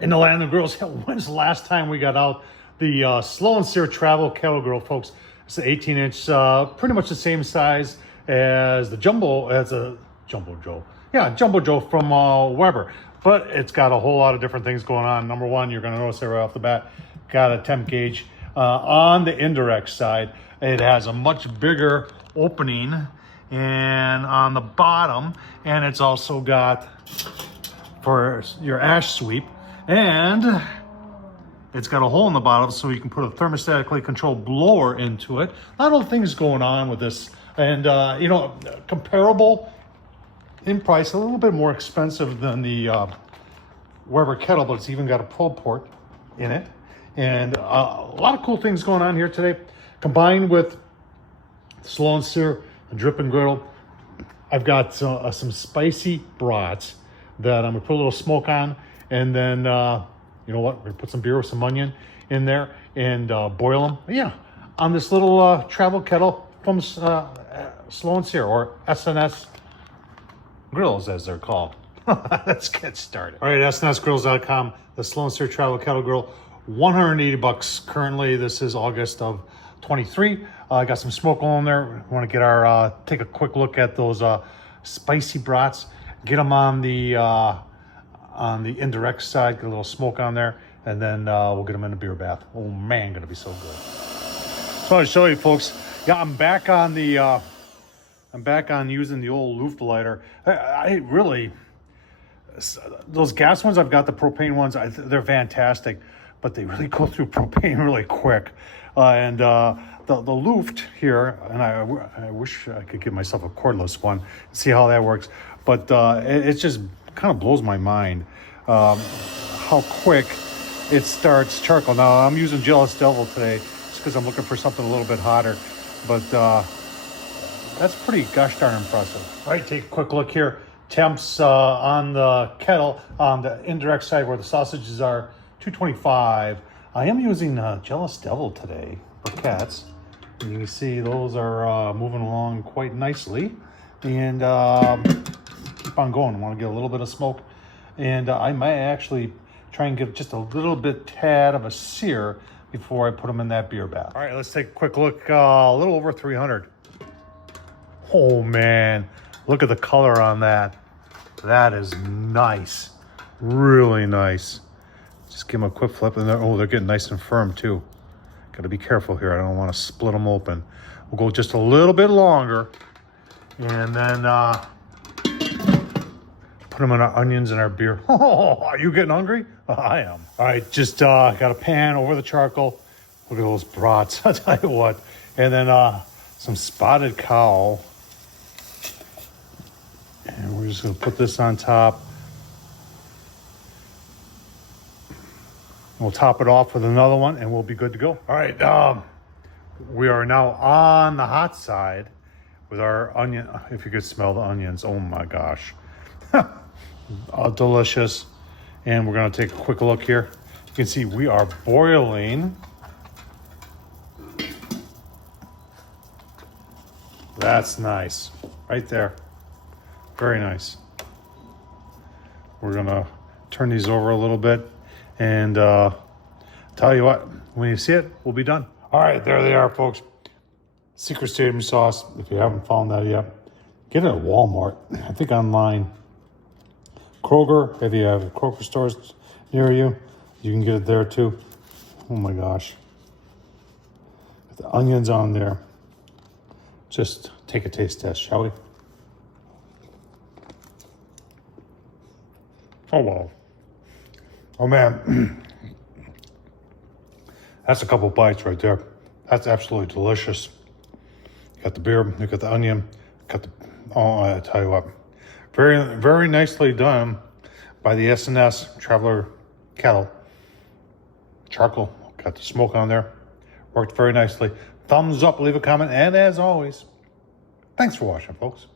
In the land of grills, when's the last time we got out the Slow and Sear Travel Kettle Grill, folks? It's an 18-inch, pretty much the same size as the Jumbo Joe. Yeah, Jumbo Joe from Weber. But it's got a whole lot of different things going on. Number one, you're going to notice it right off the bat, got a temp gauge. On the indirect side, it has a much bigger opening and on the bottom, and it's also got for your ash sweep, and it's got a hole in the bottom so you can put a thermostatically controlled blower into it. A lot of things going on with this, and you know, comparable in price, a little bit more expensive than the Weber kettle, but it's even got a probe port in it, and a lot of cool things going on here today. Combined with Slow and Sear, a drip and griddle, I've got some spicy brats that I'm gonna put a little smoke on, and then you know what, we're gonna put some beer with some onion in there and boil them. Yeah, on this little travel kettle from Slow and Sear, or SNS grills as they're called. Let's get started. All right, snsgrills.com, the Slow and Sear Travel Kettle Grill, $180 currently. This is August of 23. I got some smoke on there. We want to get our take a quick look at those spicy brats. Get them on the indirect side. Get a little smoke on there, and then we'll get them in the beer bath. Oh man, gonna be so good. So I'll show you, folks. Yeah, I'm back on using the old Luft lighter. I really, those gas ones, I've got the propane ones. They're fantastic, but they really go through propane really quick. And the Luft here, and I wish I could give myself a cordless one, see how that works. But it just kind of blows my mind how quick it starts charcoal. Now I'm using Jealous Devil today just because I'm looking for something a little bit hotter, but that's pretty gosh darn impressive. All right, take a quick look here. Temps on the kettle on the indirect side where the sausages are, 225. I am using Jealous Devil today for cats. And you can see those are moving along quite nicely. And keep on going. I want to get a little bit of smoke. And I might actually try and give just a little bit tad of a sear before I put them in that beer bath. All right, let's take a quick look. A little over 300. Oh man, look at the color on that. That is nice. Really nice. Just give them a quick flip, and they're getting nice and firm too. Got to be careful here. I don't want to split them open. We'll go just a little bit longer, and then put them in our onions and our beer. Oh, are you getting hungry? I am. All right, just got a pan over the charcoal. Look at those brats. I'll tell you what. And then some spotted cow. And we're just going to put this on top. We'll top it off with another one, and we'll be good to go. All right, we are now on the hot side with our onion. If you could smell the onions, oh my gosh. Delicious. And we're going to take a quick look here. You can see we are boiling. That's nice. Right there. Very nice. We're going to turn these over a little bit. And tell you what, when you see it, we'll be done. All right, there they are, folks. Secret Stadium sauce. If you haven't found that yet, get it at Walmart. I think online. Kroger, if you have Kroger stores near you, you can get it there too. Oh my gosh. With the onions on there. Just take a taste test, shall we? Oh wow. Oh man, that's a couple bites right there. That's absolutely delicious. You got the beer, you got the onion, got the, oh, I tell you what. Very, very nicely done by the SNS Traveler Kettle. Charcoal, got the smoke on there. Worked very nicely. Thumbs up, leave a comment, and as always, thanks for watching, folks.